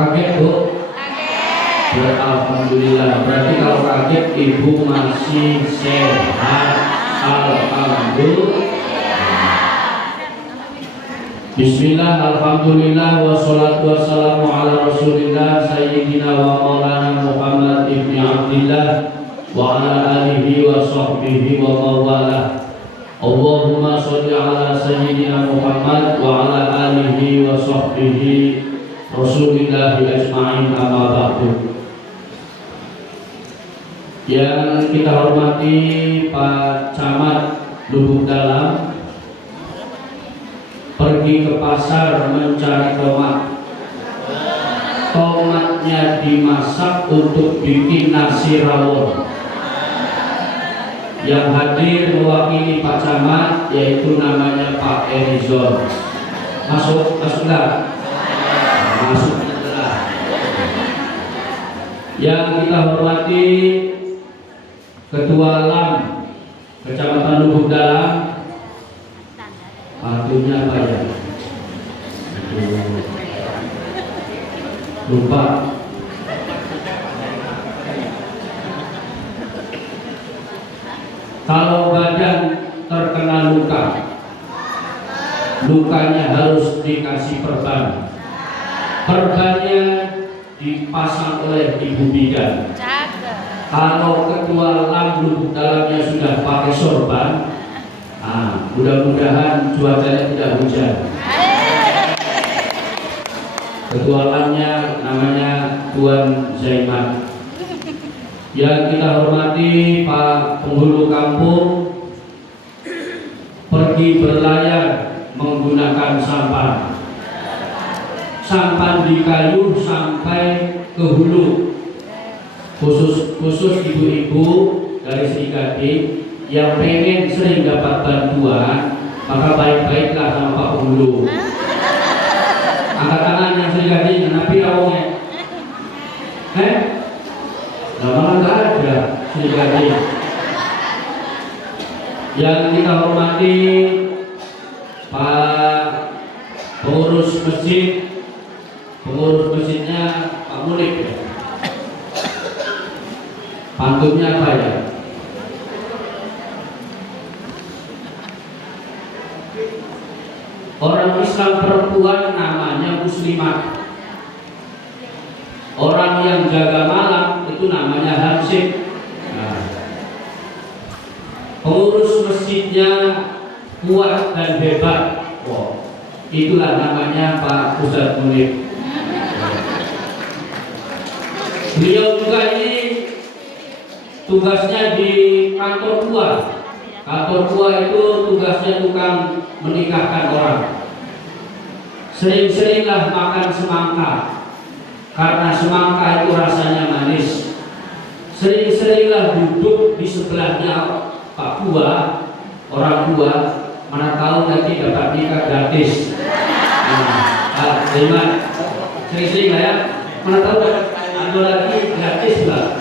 Kaget Bu? Kaget. Alhamdulillah. Berarti kalau kaget ibu masih sehat. Alhamdulillah. Bismillah, alhamdulillah, wassalatu wassalamu ala rasulillah sayyidina wa maulana Muhammad ibn Abdillah wa ala alihi wa sahbihi wa mawalah. Allahumma sholli ala sayyidina Muhammad wa ala alihi wa sahbihi rasulillah ajma'in, amma ba'du. Yang kita hormati Pak Camat Lubuk Dalam pergi ke pasar mencari tomat. Tomatnya dimasak untuk bikin nasi rawon. Yang hadir mewakili Pak Camat yaitu namanya Pak Erizon. Masuklah. Masuklah. Yang kita hormati Ketua LAM Kecamatan Lubuk Dalam, artinya apa ya? Lupa. Kalau badan terkena luka, lukanya harus dikasih perban. Perbannya dipasang oleh Ibu Bidan. Kalau Ketua LAM Lubuk Dalamnya sudah pakai sorban, mudah-mudahan cuacanya tidak hujan. Ketua LAM-nya namanya Tuan Zaiman. Yang kita hormati Pak Penghulu Kampung, pergi berlayar menggunakan sampan. Sampan di kayu sampai ke hulu. Khusus ibu-ibu dari Sri Gading yang pengen sering dapat bantuan, maka baik-baiklah sama Pak Penghulu. Angkat tangan yang Sri Gading, kenapa rawongnya? Malah nggak ada Sri Gading. Yang kita hormati Pak pengurus masjid, pengurus masjidnya Pak Mulik. Pantunnya apa ya? Orang Islam perempuan namanya muslimat. Orang yang jaga malam itu namanya hansip. Pengurus masjidnya kuat dan hebat. Itulah namanya Pak Ustadz Munir. Beliau juga ini tugasnya di kantor tua. Kantor tua itu tugasnya tukang menikahkan orang. Sering-seringlah makan semangka, karena semangka itu rasanya manis. Sering-seringlah duduk di sebelahnya Pak Tua, orang tua, mana tahu nanti dapat nikah gratis. Sering-sering lah ya, mana tahu ada lagi gratis lah.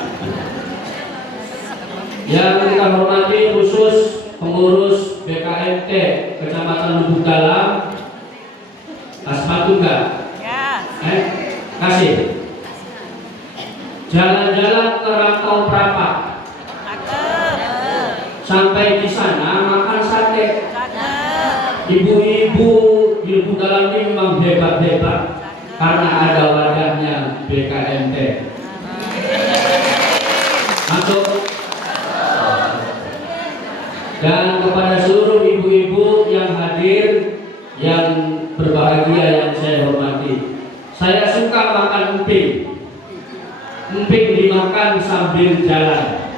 Yang kita hormati khusus pengurus BKMT Kecamatan Lubuk Dalam, Asmatu enggak? Ya. Kasih. Jalan-jalan ke Rantau Prapat. Sampai di sana makan sate. Ibu-ibu di Lubuk Dalam ini memang hebat-hebat karena ada wadahnya BKMT. Masuk. Dan kepada seluruh ibu-ibu yang hadir, yang berbahagia, yang saya hormati, saya suka makan emping. Emping dimakan sambil jalan.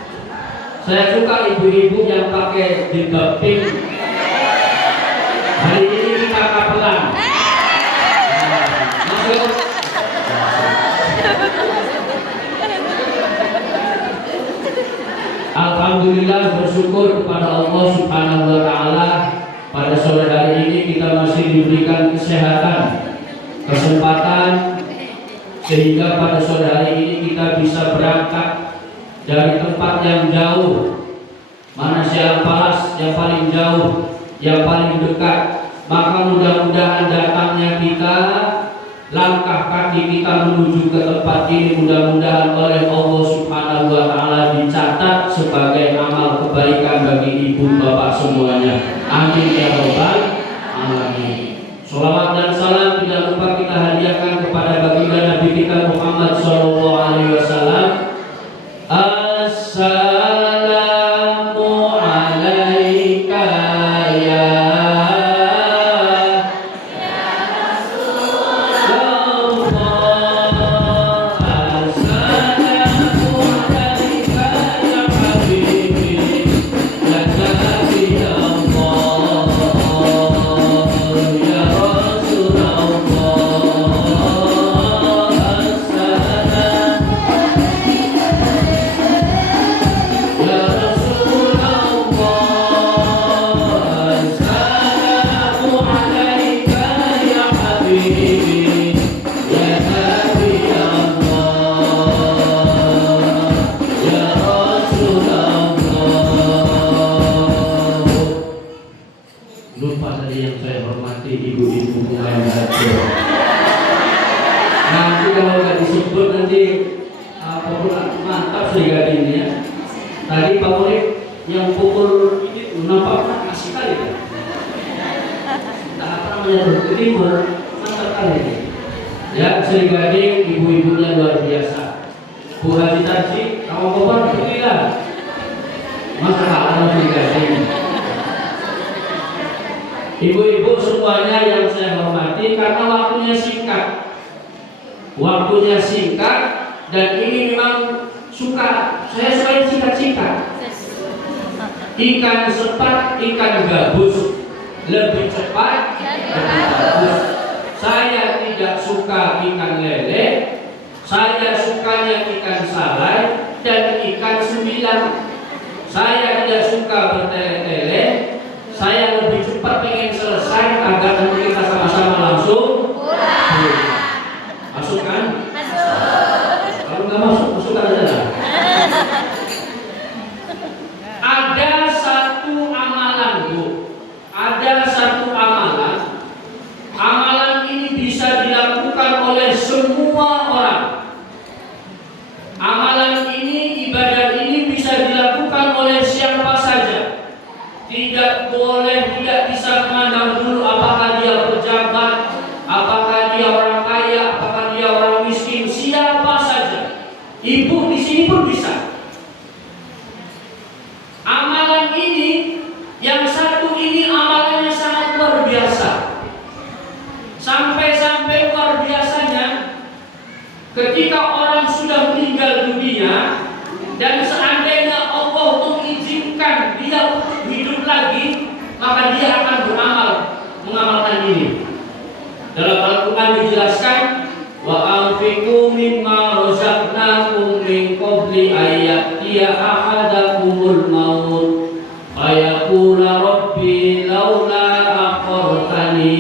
Saya suka ibu-ibu yang pakai jilbab pink. Hari ini kita kapelan. Masuk. Alhamdulillah, bersyukur kepada Allah Subhanahu wa Ta'ala, pada sore hari ini kita masih diberikan kesehatan, kesempatan, sehingga pada sore hari ini kita bisa berangkat dari tempat yang jauh. Mana Sialang Palas yang paling jauh, yang paling dekat, maka mudah-mudahan datangnya kita langkah kaki kita menuju ke tempat ini mudah-mudahan oleh Allah Subhanahu wa taala dicatat sebagai amal kebaikan bagi ibu bapak semuanya. Amin ya rabbal alamin. Sholawat dan salam tidak lupa kita hadiahkan kepada baginda Nabi kita Muhammad sallallahu alaihi wasallam. Assalamu alaika ya tadi Pak Murid yang pukul ini nampak asik kali kan? Entah apa namanya timur, mantap kali ini. Ya, Sri Gading, ibu-ibunya luar biasa. Bu Haji Tarji, kamu kawan alhamdulillah. Masa kalah Sri Gading. Ibu-ibu semuanya yang saya hormati karena waktunya singkat. Waktunya singkat dan ini memang saya selain singkat-singkat. Ikan sepat, ikan gabus, lebih cepat, lebih bagus. Saya tidak suka ikan lele, saya sukanya ikan salai dan ikan sembilan. Saya tidak suka bertele-tele, saya lebih cepat pengen selesai agar nanti kita sama-sama langsung masuk kan? Kalau nggak masuk aja lah. Ada satu amalan, Bu. Ada satu amalan. Amalan ini bisa dilakukan oleh semua orang. Amalan ini, ibadah ini bisa dilakukan oleh siapa saja. Tidak boleh, tidak bisa memandang dulu apakah dia pejabat, apakah dia orang kaya, apakah dia orang miskin, siapa saja. Ibu di sini pun bisa. Amalan ini, yang satu ini amalannya sangat luar biasa. Sampai-sampai luar biasanya, ketika orang sudah meninggal dunia dan seandainya Allah mengizinkan dia untuk hidup lagi, maka dia akan mengamalkan ini. Dalam Al-Quran dijelaskan, wa anfiqu mimma razaqnakum min qabli ayyatiya ahadakumul maut fayaqula rabbi laula akhartani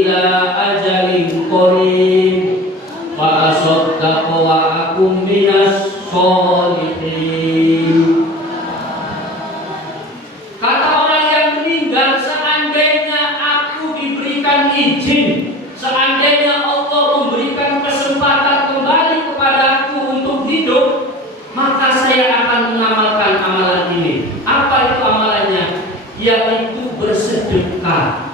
ila ajalin qarib fa asaddaq wa akum minas sholihin. Kata orang yang meninggal, seandainya aku diberikan izin, seandainya Allah memberikan kesempatan kembali kepadaku untuk hidup, maka saya akan mengamalkan amalan ini. Apa itu amalannya? Yaitu bersedekah.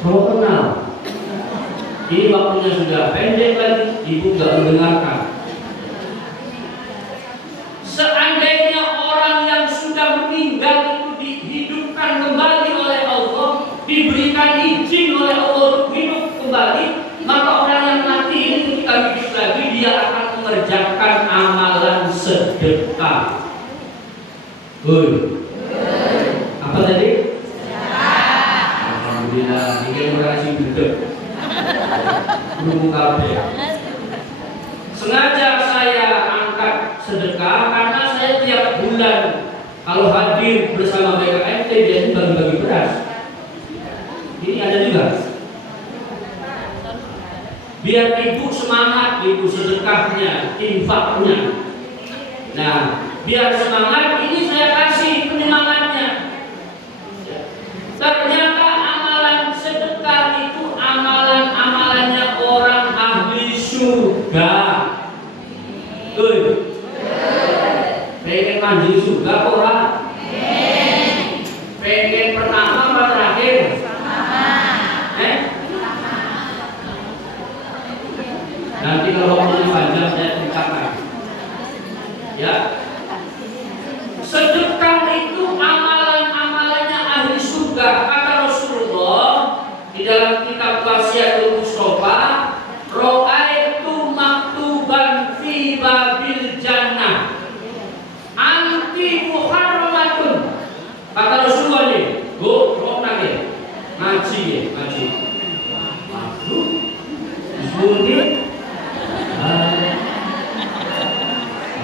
Kalau kenal, ini waktunya sudah pendek lagi, ibu nggak mendengarkan. Seandainya orang yang sudah meninggal itu dihidupkan kembali oleh Allah, diberikan izin oleh Allah untuk hidup kembali, maka orang yang mati ini ketika hidup lagi dia akan mengerjakan amalan sedekah. Apa tadi? Alhamdulillah, ini berhasil hidup. Belum kabeh. Sengaja saya angkat sedekah karena saya tiap bulan kalau hadir bersama BKMT biasanya bagi-bagi beras. Ini ada juga. Biar ibu semangat, ibu sedekahnya, infaknya. Nah, biar semangat, ini saya kasih penyemangatnya. Ternyata amalan sedekah surga. Kata Rasulullah di dalam kitab Wasiatul Mustafa, ro'aitu maktuban fi babil jannah anti muharramatun. Kata Rasulullah nih, kok nake ngaji ya, ngaji. Aduh, bunyi.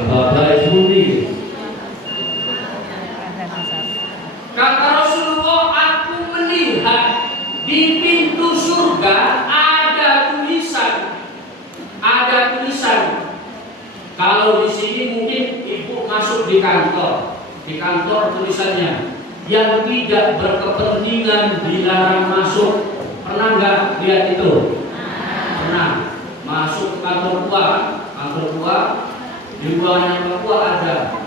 Bapak bunyi. Kata Rasulullah, aku melihat di pintu surga ada tulisan. Kalau di sini mungkin ibu masuk di kantor tulisannya yang tidak berkepentingan dilarang masuk. Pernah nggak lihat itu? Pernah. Masuk ke kantor tua, di ruangan yang tua ada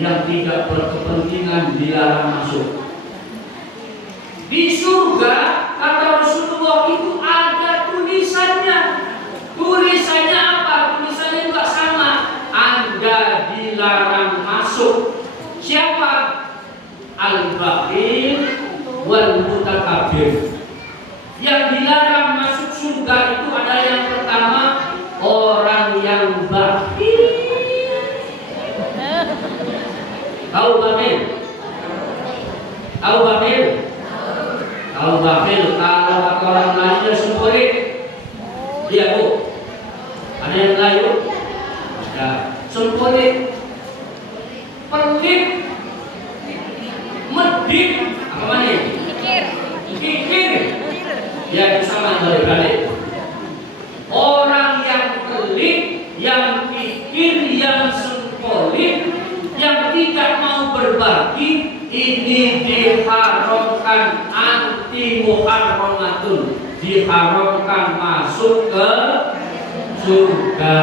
yang tidak berkepentingan dilarang masuk. Di surga kata Rasulullah itu ada tulisannya. Tulisannya apa? Tulisannya juga sama. Anda dilarang masuk. Siapa? Al-Bakhil wal Mutakabir. Yang dilarang masuk surga itu ada yang pertama, orang yang bakhil. Tahu bakhil? Tahu bakhil? Tahu bakhil kalau kata orang lainnya semporit. Iya bu. Ada yang lain? Ya, semporit, pelit, medit, apa mana? Kikir. Ya itu sama balik. Orang yang pelit, yang kikir, yang semporit, yang tidak mau berbagi, ini diharamkan anti muharramatun, diharamkan masuk ke surga.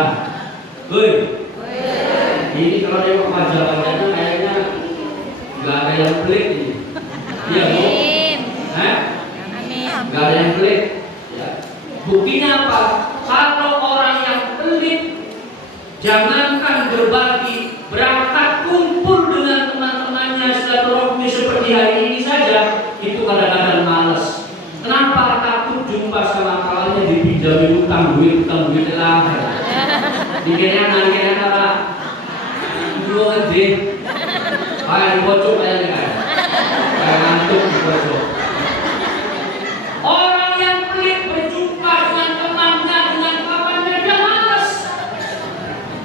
Ini kalau dia wajah-wajahnya kayaknya nggak ada yang pelit ini. Iya bu? Nggak ada yang pelit. Ya. Buktinya apa? Kalau orang yang pelit, jangankan berbagi, berangkat kumpul dengan teman-temannya silaturahmi seperti hari ini saja, itu kadang-kadang malas. Kenapa? Takut jumpa sama kawannya dipinjami utang duit lah. Dikira apa? Dua gede. Kayak dibocok kayaknya kan. Kayak ngantuk dibocok. Orang yang pelit berjumpa dengan temannya, dengan kawannya, dia malas.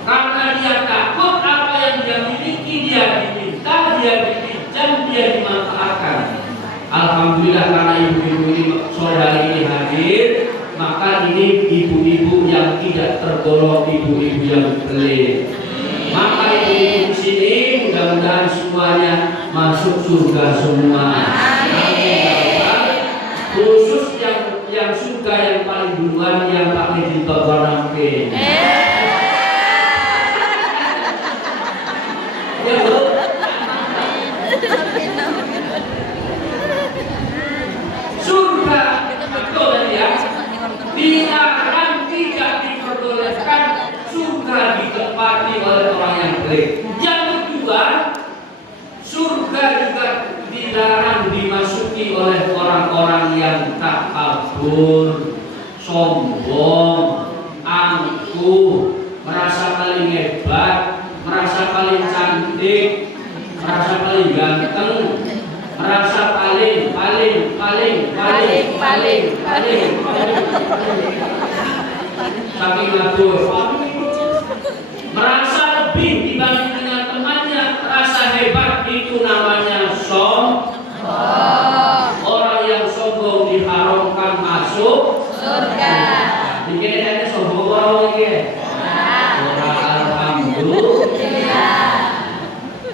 Karena dia takut apa yang dia miliki, dia diminta, dia dipinjam, dia dimanfaatkan. Alhamdulillah karena ibu-ibu ini sore hari ini hadir, maka ini ibu-ibu yang tidak tergolong ibu-ibu yang pelit. Maka ibu-ibu di sini mudah-mudahan semuanya masuk surga semua. Khusus yang surga yang paling duluan yang pakai jilbab warna pink. Ya bu. Surga betul tadi ya. Dilarang tidak diperbolehkan surga ditempati oleh orang yang pelit. Yang kedua, surga juga dilarang dimasuki oleh orang-orang yang takabur, sombong, angkuh, merasa paling hebat, merasa paling cantik, merasa paling ganteng, merasa paling saking ngatur, merasa lebih dibanding dengan temannya, merasa hebat, itu namanya orang yang sombong diharamkan masuk surga. Dikira ada sombong orang lagi. Alhamdulillah.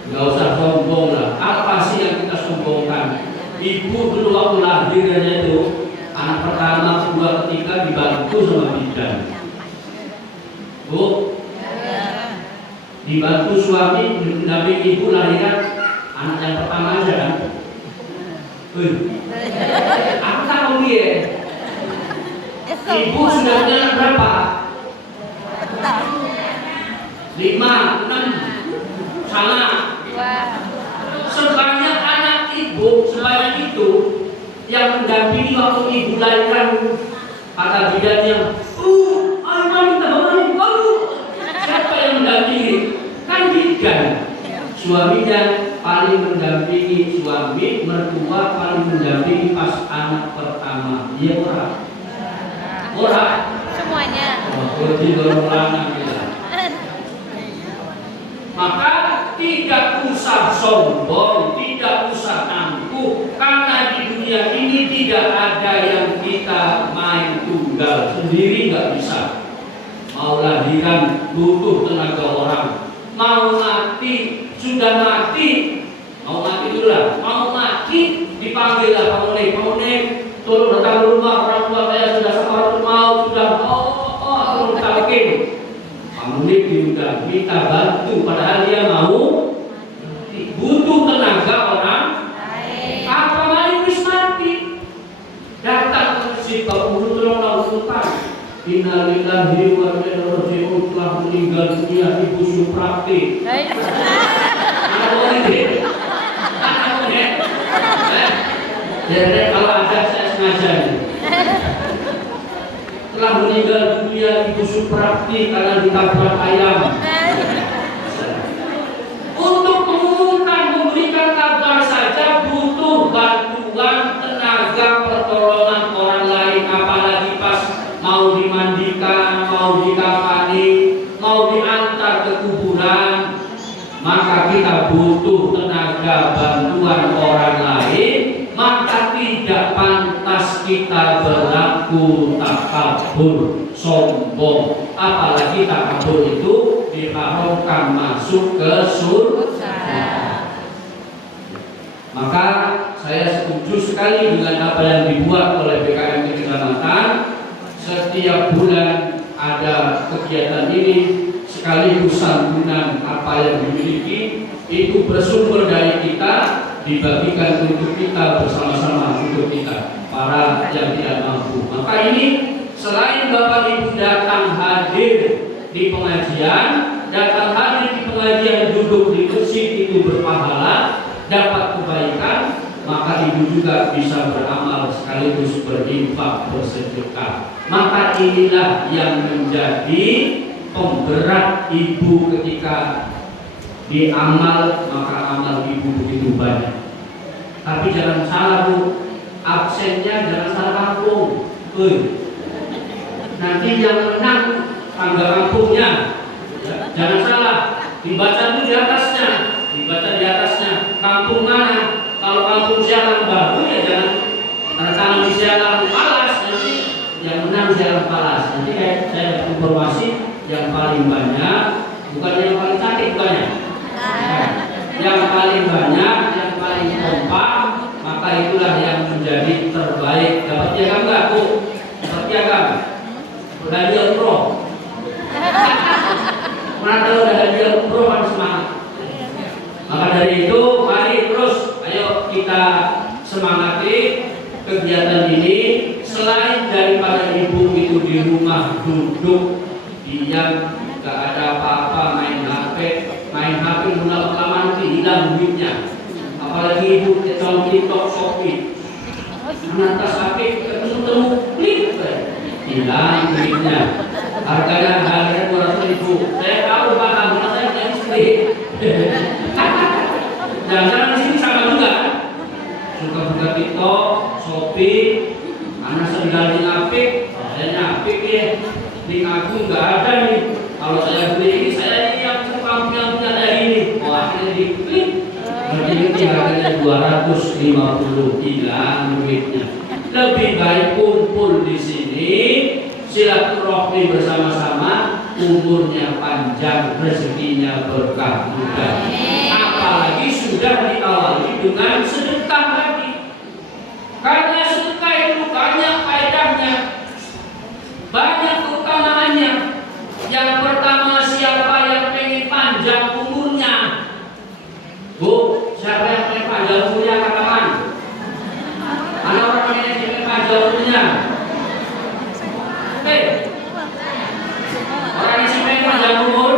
Gak usah sombong lah. Apa sih yang kita sombongkan? Ibu dulu waktu lahir aja itu, anak pertama, kedua, ketiga dibantu sama bidan. Bu, dibantu suami, mendampingi ibu lahiran anak yang pertama aja kan. Aku tahu dia. Ibu sudah punya anak berapa? 5, 6, sana. Sebanyak anak ibu, sebanyak itu mendampingi waktu ibu lahiran. Kata bidannya, ayo mami kita bangunin, siapa yang mendampingi? Kan bidan. Suaminya paling mendampingi, suami mertua paling mendampingi pas anak pertama. Iya orang. Orang. Semuanya. Jadi orang kita. Maka tidak usah sombong, tidak usah angkuh, karena di dunia ini tidak ada yang kita main tunggal sendiri, nggak bisa. Mau lahiran butuh tenaga orang, mau mati sudah mati, mau mati dulu lah, mau mati dipanggil lah pamunik, tolong datang ke rumah, orang tua saya sudah sakaratul maut, sudah tolong talkin. Pamunik diundang, kita bantu, padahal dia mau butuh tenaga orang. Apa maling wis mati, datang ke masjid, kalau tolong urutan. Innalillahi wa inna ilaihi raji'un, telah meninggal dunia Ibu Suprapti. Jadi kalau ada saya sengaja nih. Telah meninggal dunia Ibu Suprapti karena ditabrak ayam. Untuk mengumumkan, memberikan kabar saja butuh bantuan tenaga pertolongan orang lain, apalagi pas mau dimandikan, mau dikafani, mau diantar ke kuburan, maka kita butuh tenaga bantuan orang lain. Maka tidak pantas kita berlaku takabur, sombong. Apalagi takabur itu diharamkan masuk ke surga. Maka saya setuju sekali dengan apa yang dibuat oleh BKM Kecamatan. Setiap bulan ada kegiatan ini, sekaligus santunan apa yang dimiliki itu bersumber dari kita, dibagikan untuk kita bersama-sama, untuk kita para yang tidak mampu. Maka ini selain Bapak Ibu datang hadir di pengajian, datang hadir di pengajian, duduk di kursi itu berpahala, dapat kebaikan, maka ibu juga bisa beramal sekaligus berinfak, bersedekah. Maka inilah yang menjadi pemberat ibu ketika di amal, maka amal ibu begitu banyak. Tapi jangan salah Bu, absennya jangan salah kampung. Nanti yang menang tangga kampungnya, jangan salah, dibaca dulu di atasnya, dibaca di atasnya. Kampung mana? Kalau kampung Sialang Baru ya jangan, karena di Sialang Palas, nanti yang menang Sialang Palas. Nanti saya dapat informasi yang paling banyak, bukan yang paling cantik, bukannya. Yang paling banyak, yang paling kompak, maka itulah yang menjadi terbaik. Dapat piagam nggak Bu? Dapat piagam? Hadiah umroh. Mana tahu ada hadiah umroh kan semangat. Maka dari itu, mari terus, ayo kita semangati kegiatan ini. Selain daripada ibu itu di rumah duduk diam, nggak ada apa-apa, main HP lama-lama nanti hilang duitnya. Apalagi ibu kecil TikTok, Shopee, anak tas HP ketemu klik, hilang duitnya. Harganya 200.000. Saya tahu paham, karena saya punya istri. Jangan di sini sama juga. Suka buka TikTok, Shopee, anak sedang apik, saya nyapik ya. Link aku nggak ada nih. Kalau saya beli ini, saya ini yang punya dari ini. Wah, ini diklik. Ini harganya 250, hilang duitnya. Lebih baik kumpul di sini, silaturahmi bersama-sama, umurnya panjang, rezekinya berkah juga. Apalagi sudah diawali dengan sedekah tadi. Karena sedekah itu banyak faedahnya, banyak keutamaannya. Yang pertama, siapa yang pengen panjang umurnya? Bu, siapa yang pengen panjang umurnya? Katakan. Ada orang yang pengen panjang umurnya? Orang yang pengen panjang umur,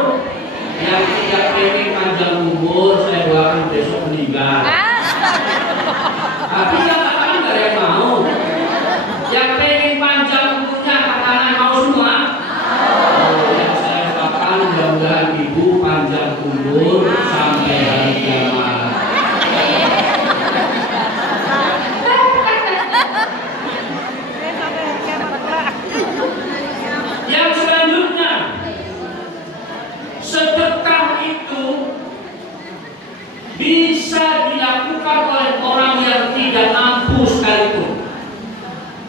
yang tidak pengen panjang umur, saya doakan besok meninggal. Tapi yang katakan nggak ada yang mau. tidak mampu sekalipun.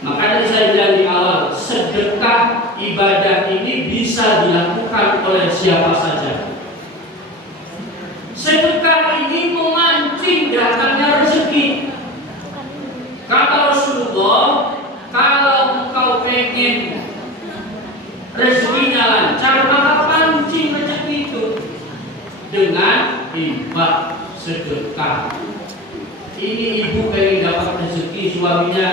Maka tadi saya bilang di awal, sedekah ibadah ini bisa dilakukan oleh siapa saja. Sedekah ini memancing datangnya rezeki. Kata Rasulullah, kalau engkau pengen rezekinya lancar, maka pancing rezeki itu dengan infak sedekah. Ini ibu pengen dapat rezeki, suaminya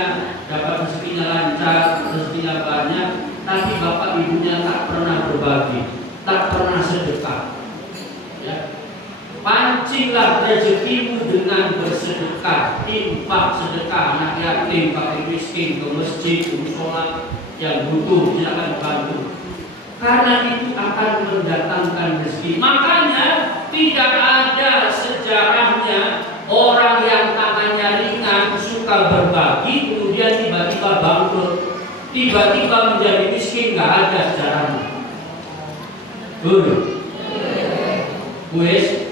dapat rezekinya lancar, rezekinya banyak, tapi bapak ibunya tak pernah berbagi, tak pernah sedekah. Ya. Pancinglah rezekimu dengan bersedekah, infak sedekah, anak yatim, fakir miskin, ke masjid, ke musola yang butuh, silakan bantu. Karena itu akan mendatangkan rezeki. Makanya tidak ada sejarahnya orang yang tangannya ringan suka berbagi kemudian tiba-tiba bangkrut, tiba-tiba menjadi miskin, nggak ada sejarahnya. Wes.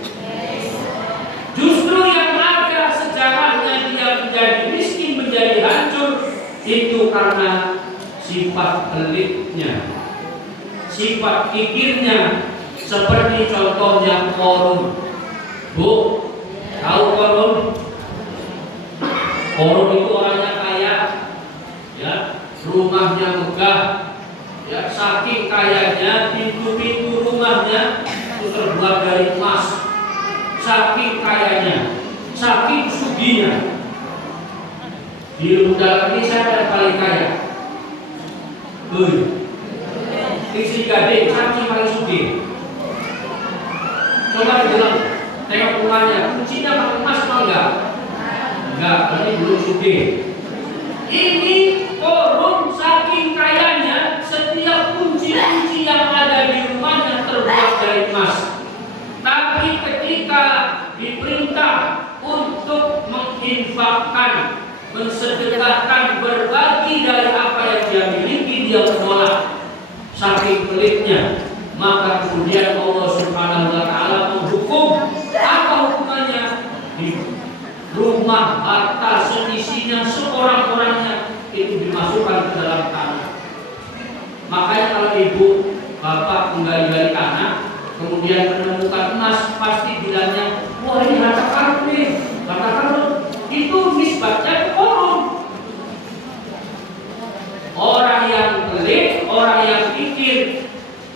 Justru yang ada sejarahnya dia menjadi miskin, menjadi hancur, itu karena sifat pelitnya, sifat kikirnya. Seperti contohnya Korun. Bu, tahu Korun? Korun itu orangnya kaya, ya, rumahnya megah, ya, saking kayanya pintu-pintu rumahnya itu terbuat dari emas. Saking kayanya, saking suginya. Di dalam ini saya yang paling kaya. Istri gading, saking paling sugih. Coba dibilang, tengok rumahnya, kuncinya pakai emas atau enggak? Enggak, berarti belum sugih. Ini Korun saking kayanya, setiap kunci-kunci yang ada di rumahnya terbuat dari emas. Tapi ketika diperintah untuk menginfakkan, mensedekahkan, berbagi dari apa yang dia miliki, dia menolak. Saking pelitnya, maka kemudian Allah Subhanahu wa Ta'ala menghukum. Apa hukumannya? Di rumah harta seisinya seorang-orangnya itu dimasukkan ke dalam tanah. Makanya kalau ibu bapak menggali-gali tanah kemudian menemukan emas, pasti bilangnya, wah ini harta karun nih, harta karun. Itu nisbatnya ke Korun. Orang yang pelit, orang yang kikir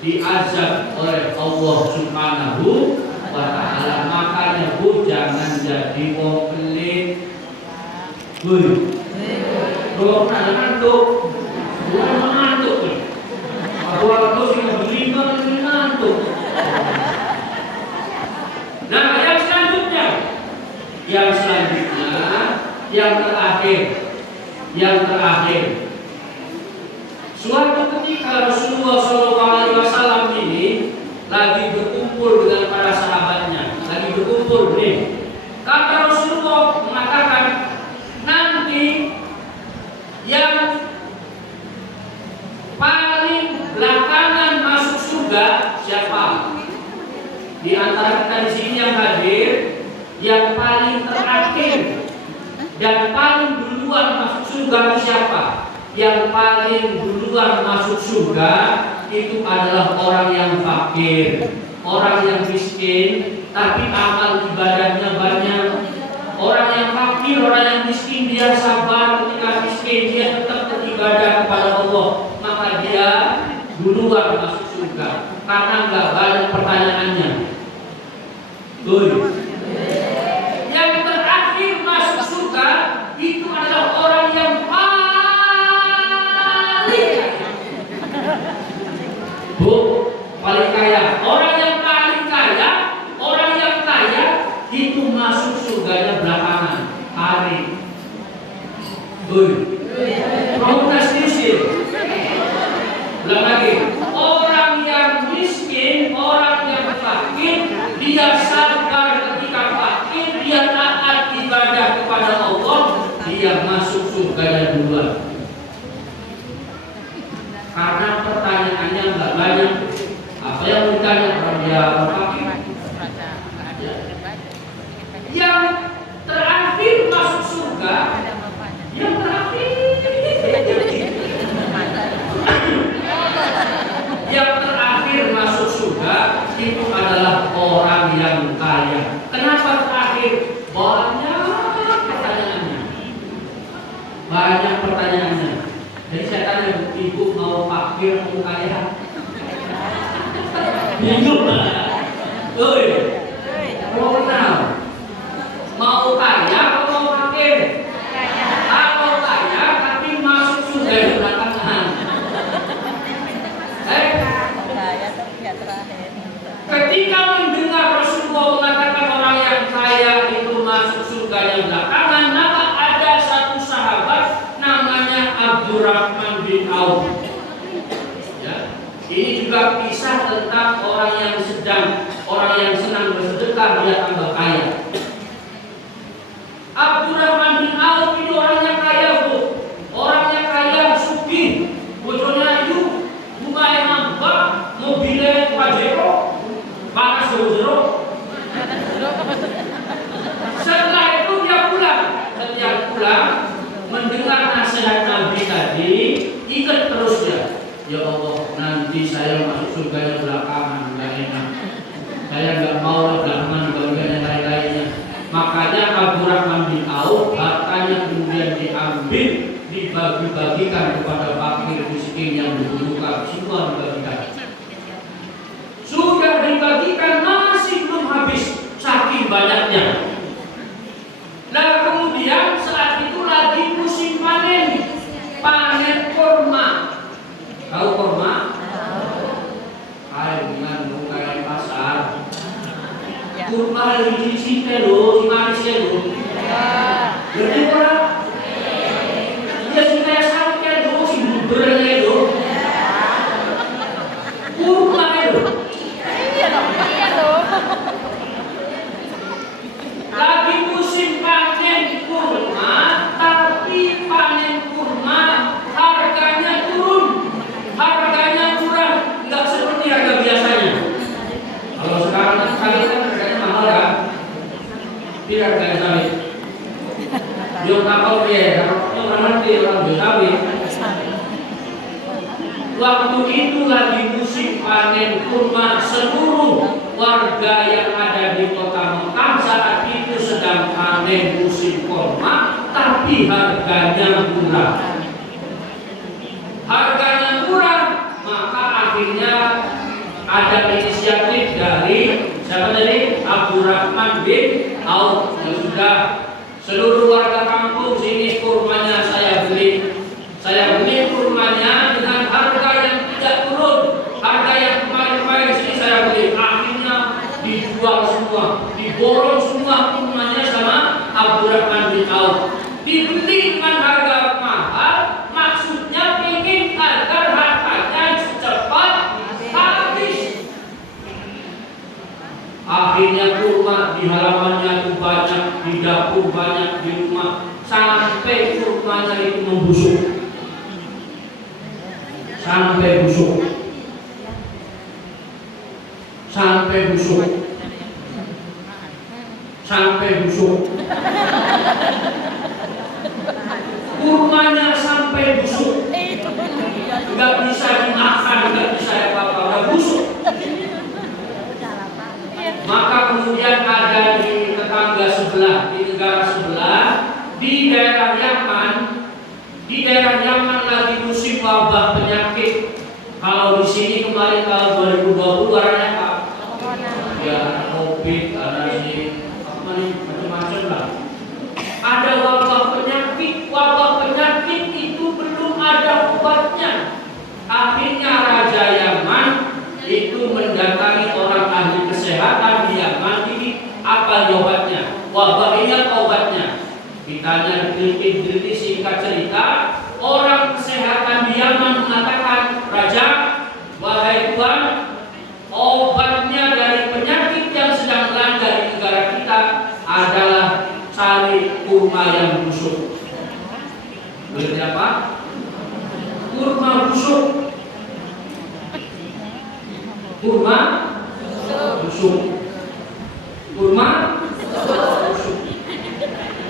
diazab oleh Allah Subhanahu wa Ta'ala. Makanya bu, jangan jadi wong pelit. Kalau ada ngantuk, bukan mengantuk. Kalau sih beli ngantuk. Nah, yang selanjutnya, yang terakhir. Suatu ketika Rasulullah SAW ini lagi berkumpul dengan para sahabatnya, lagi berkumpul nih. Kata Rasulullah mengatakan, nanti yang paling belakangan masuk surga siapa? Di antara kita di sini yang hadir, yang paling terakhir dan paling duluan masuk surga siapa? Yang paling duluan masuk surga itu adalah orang yang fakir, orang yang miskin, tapi amal ibadahnya banyak. Orang yang fakir, orang yang miskin, dia sabar ketika miskin, dia tetap beribadah kepada Allah, maka dia duluan masuk surga karena nggak banyak pertanyaannya. Yang terakhir masuk surga itu adalah orang yang paling kaya. Orang yang paling kaya, orang yang kaya itu masuk surganya belakangan hari. Promonas miskin. Bilang lagi, orang yang miskin, orang yang fakir, dia sabar ketika fakir, dia taat ibadah kepada Allah, dia masuk surganya duluan. Karena pertanyaannya nggak banyak. Apa yang ditanya orang dia fakir? Yang terakhir masuk surga Banyak pertanyaannya. Jadi saya tanya, ibu mau fakir atau kaya? Bingung lah. Oi, mau kenal? Mau kaya atau mau fakir? Kalau kaya tapi masuk surga di belakangan. Ketika mendengar Rasulullah mengatakan orang yang kaya itu masuk surga yang belakangan, maka ada satu sahabat namanya Abdurrahman bin Auf. Ya, ini juga kisah tentang orang yang senang bersedekah dia tambah kaya. Abdurrahman bin Auf ini orangnya kaya, Bu. Orangnya kaya, sugih, bojone ayu, bunga mambak, mobilnya Pajero, panas jero. Setelah itu dia pulang. Setiap pulang mendengar nasihat Nabi tadi, ingat terus dia. Ya Allah, nanti saya masuk surga yang belakangan, nggak enak. Saya nggak mau belakangan bagian yang lain-lainnya. Makanya Abdurrahman bin Auf hartanya kemudian diambil, dibagi-bagikan kepada fakir miskin yang dibutuhkan, semua dibagikan. Sudah dibagikan masih belum habis, saking banyaknya. Nah kemudian saat itu lagi musim panen kurma. Tahu kurma? Ayo dengan bukan pasar. Kurma lagi di sini loh, di manis loh. Jadi orang dia suka sakit loh, si bubernya loh. Kurma loh. Lagi musim panen kurma, tapi panen kurma harganya turun, harganya murah, nggak seperti harga biasanya. Kalau sekarang sawit kan harganya mahal ya, tidak harganya sawit. Dia kapal dia, kalau orang mati orang beli sawit. Waktu itu lagi musim panen kurma, seluruh warga yang ada di kota Mekah saat itu sedang panen musim kurma, tapi harganya murah. Harganya murah, maka akhirnya ada inisiatif dari siapa tadi? Abdurrahman bin Auf. Ya sudah, seluruh warga kampung sini kurmanya saya beli. Saya beli kurmanya dengan harga yang tidak turun, harga yang kemarin-kemarin sini saya beli. Akhirnya dijual semua, diborong semua kurmanya sama Abdurrahman bin Auf. Dibeli dengan harga mahal, maksudnya ingin agar hartanya cepat habis. Akhirnya kurma di halamannya itu banyak, di dapur banyak, di rumah, sampai kurmanya itu membusuk. Sampai busuk, sampai busuk, sampai busuk. Kurmanya sampai busuk, nggak bisa dimakan, nggak bisa apa-apa, udah busuk. Maka kemudian ada di tetangga sebelah, di negara sebelah, di daerah Yaman. Di daerah Yaman lagi musim wabah penyakit. Kalau di sini kemarin tahun 2020 warnanya apa? Ya ada COVID, ada ini macam-macam lah. Ada wabah penyakit itu belum ada obatnya. Akhirnya Raja Yaman itu mendatangi orang ahli kesehatan di Yaman. Ini apa obatnya? Wabah ini apa obatnya? Ditanya diteliti singkat cerita, orang kesehatan di Yaman mengatakan, Raja, wahai Tuan, obatnya dari penyakit yang sedang melanda di negara kita adalah cari kurma yang busuk. Berarti apa? Kurma busuk. Kurma busuk. Kurma busuk.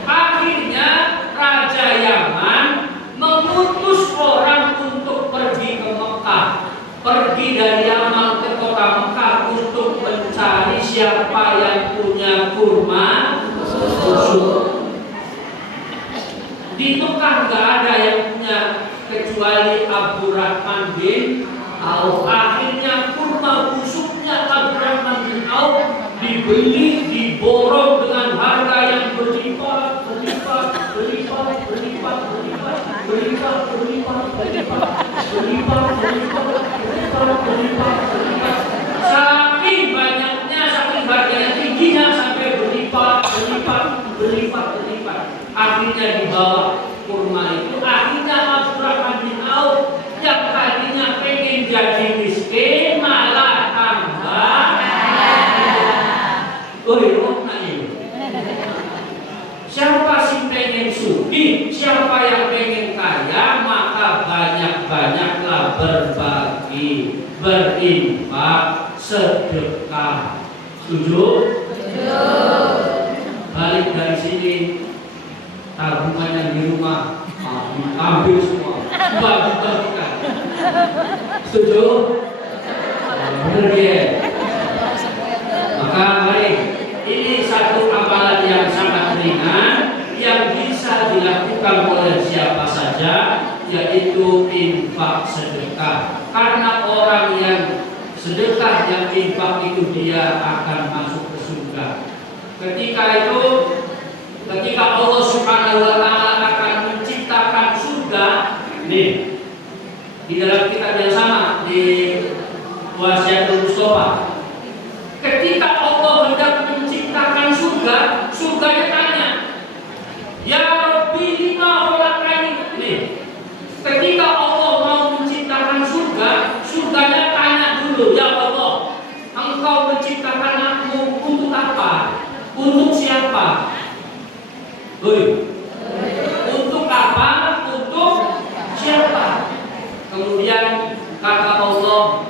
Akhirnya Raja Yaman mengutus orang untuk pergi ke Mekah, pergi dari Yaman ke kota Mekah untuk mencari siapa yang punya kurma busuk. Di Mekah nggak ada yang punya kecuali Abdurrahman bin Auf. Akhirnya kurma busuknya Abdurrahman bin Auf dibeli, diborong dengan harga yang berlipat. Saking banyaknya, saking harganya tingginya sampai berlipat. Akhirnya dibawa kurma itu. Akhirnya Abdurrahman bin Auf yang tadinya pengen jadi miskin malah tambah. Siapa sih pengen sugih? Siapa yang pengen kaya? Maka banyak-banyaklah berbagi, berinfak, sedekah. Setuju? Balik dari sini, tabungan yang di rumah ambil semua, bagi-bagikan. Setuju? Benar ya? Maka mari, ini satu amalan yang sangat ringan yang bisa dilakukan oleh siapa saja, yaitu infak sedekah. Karena orang yang sedekah, yang infak itu dia akan masuk ke surga. Ketika Allah Subhanahu wa Ta'ala akan menciptakan surga, nih di dalam kitab yang sama di Wasiatul Mustafa. Ketika Allah hendak menciptakan surga, surganya tanya, ya Rabbi lima khalaqtani. Nih, ketika Allah mau menciptakan surga, surganya tanya dulu, ya Allah, Engkau menciptakan aku untuk apa? Untuk siapa? Untuk apa? Untuk siapa? Kemudian kata Allah,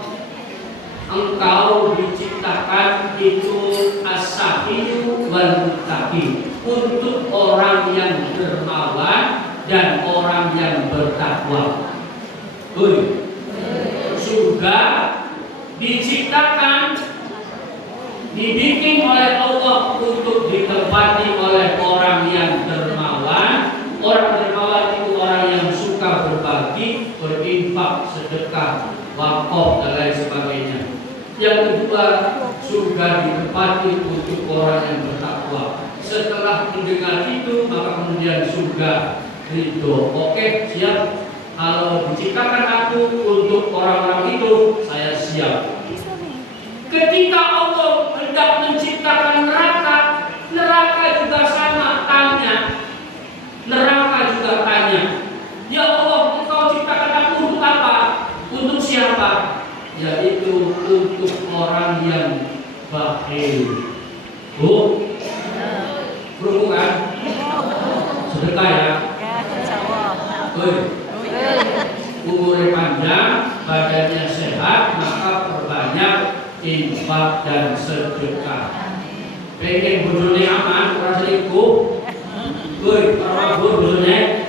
engkau diciptakan itu as-safiyu wal muttaqi, untuk orang yang dermawan dan orang yang bertakwa. Surga diciptakan, dibikin oleh Allah untuk ditempati oleh orang yang dermawan. Orang dermawan itu orang yang suka berbagi, berinfak, sedekah, wakaf dan lain sebagainya. Yang kedua, surga ditempati untuk orang yang bertakwa. Setelah mendengar itu, maka kemudian surga ridho. Oke, siap. Kalau diciptakan aku untuk orang-orang itu, saya siap. Ketika Allah hendak menciptakan neraka, neraka juga sama tanya. Neraka juga tanya, ya Allah, engkau ciptakan aku untuk apa? Untuk siapa? Yaitu untuk orang yang bakhil. Bukan? Sedekah ya? Umurnya panjang, badannya sehat, maka perbanyak infak dan sedekah. Pengen bojone aman, ora selingkuh. Para bojone,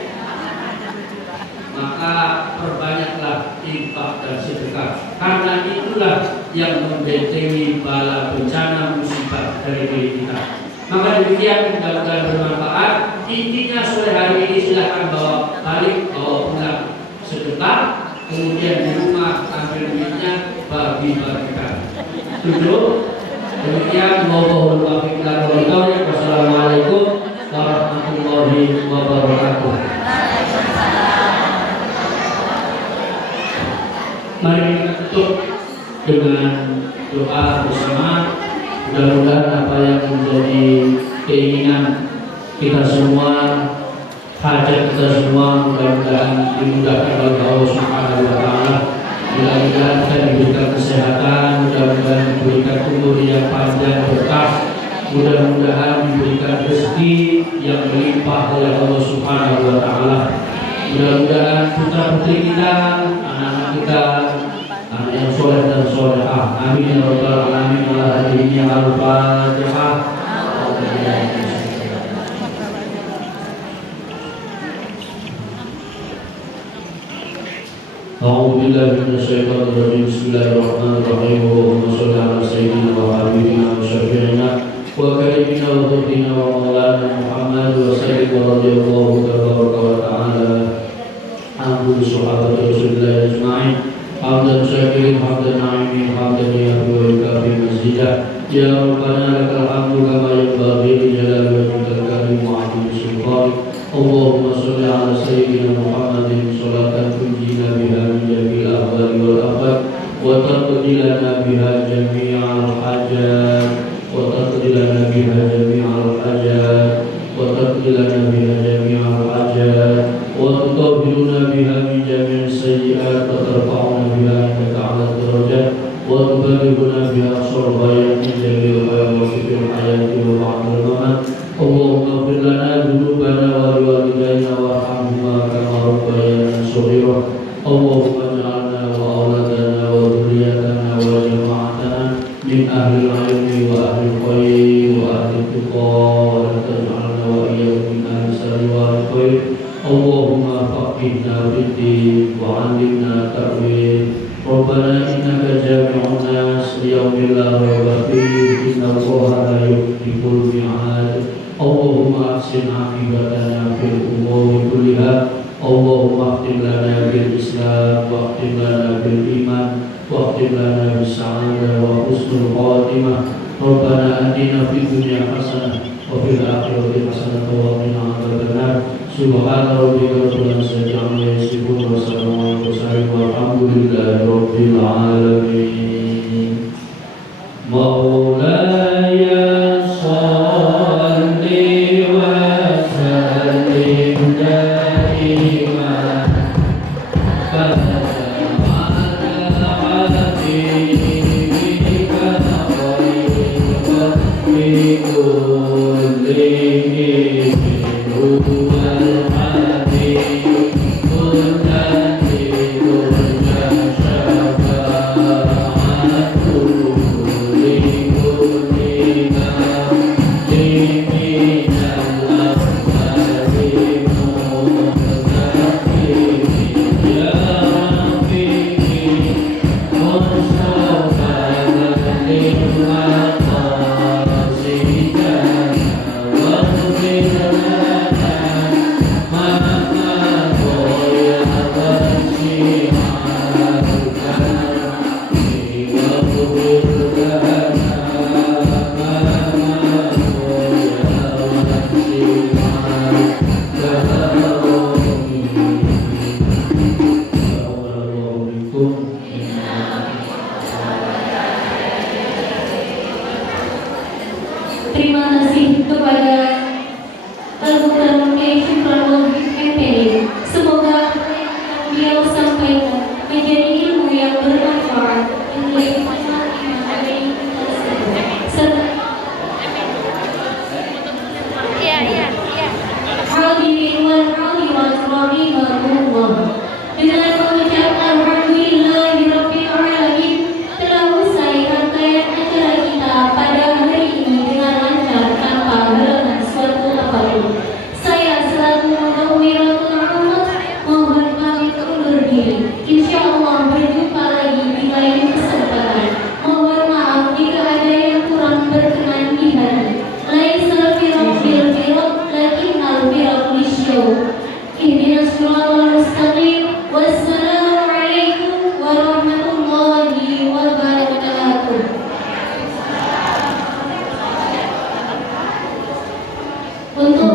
maka perbanyaklah infak dan sedekah. Karena itulah yang membentengi bala bencana musibah dari diri kita. Maka demikian, mudah-mudahan bermanfaat. Intinya sore hari ini silahkan bawa balik, bawa pulang sedekah, kemudian di rumah ambil duitnya bagi-bagikan. Setuju? Demikian, wassalamualaikum warahmatullahi wabarakatuh. Mari kita tutup dengan doa bersama. Mudah-mudahan apa yang menjadi keinginan kita semua, hajat kita semua, mudah-mudahan dimudahkan oleh Allah Subhanahu wa Ta'ala. Mudah-mudahan kita diberikan kesehatan, mudah-mudahan diberikan umur yang panjang berkah, mudah-mudahan diberikan rezeki yang melimpah oleh Allah Subhanahu wa Ta'ala. Mudah-mudahan putra-putri kita, anak-anak kita, anak yang soleh dan solehah. Amin ya rabbal alamin. Ala hadirin al-Fatihah. A'udzu billahi minasyaitonir rajim. Bismillahirrahmanirrahim. Allahumma shalli ala sayyidina wa habibina wa syafi'ina wa karimina wa hudina wa maulana Muhammad wa sallim wa radhiyallahu ta'ala wa salli ala sayyidina Muhammadin sholatan tunjina biha min jami'il ahwali wal afat wa taqdi lana biha jami'al hajat wa taqdi lana biha jami'al hajat wa taqdi lana biha jami'al hajat wa tutahhiruna biha min jami'is sayyi'at wa tarfa'una biha indaka 'ala darajat wa tuballighuna biha aqsal ghayat min jami'il hayati wa ba'dal mamat. Allahumma ighfir lana dhunubana wa liwalidayna warhamhuma kama rabbayana shaghira. Allahumma ij'alna wa auladana wa dhurriyyatana wa jama'atana min ahli al-'ilmi wa ahli al-khair wa ahli al-tuqa wa la taj'alna wa iyyahum min ahli sharri wa ahli al-khair. Allahumma faqihna fid-din wa 'allimna ta'wil. Rabbana innaka jami'un nas liyawmin la rayba fihi inna Allaha la yukhliful mi'ad. Allahumma ahsin 'aqibatana fil umuri kulliha. Allahumma khtim lana bil Islam wa khtim lana bil iman wa khtim lana bis sa'adah wa husnul khatimah. Rabbana atina fid dunya hasanah wa fil akhirati hasanah wa qina adzabannar. Subhana rabbika rabbil izzati amma yasifun wa salamun alal mursalin walhamdulillahi rabbil alamin. Maulaya shalli wa sallim daiman ala habibika khairil khalqi kullihim. Terima kasih kepada Al-Mukarram Kiai Syukran MPD. Semoga beliau sampaikan menjadi ilmu yang bermanfaat yang lebih hadirin wal hadirat rahimahumullah. Dengan mengucap alhamdulillahirabbil alamin, telah usai rangkaian acara kita pada hari ini dengan lancar tanpa halangan suatu apapun. Saya selaku Mudawwiratul Ahmad mohon pamit undur diri. Insyaallah berjumpa lagi di lain kesempatan. Mohon maaf jika ada yang kurang berkenan di hati. Laisal firaq bil firaq lakinnal firaq lisyauq. Ihdinas siratal mustaqim. Wassalamualaikum warahmatullahi wabarakatuh. Untuk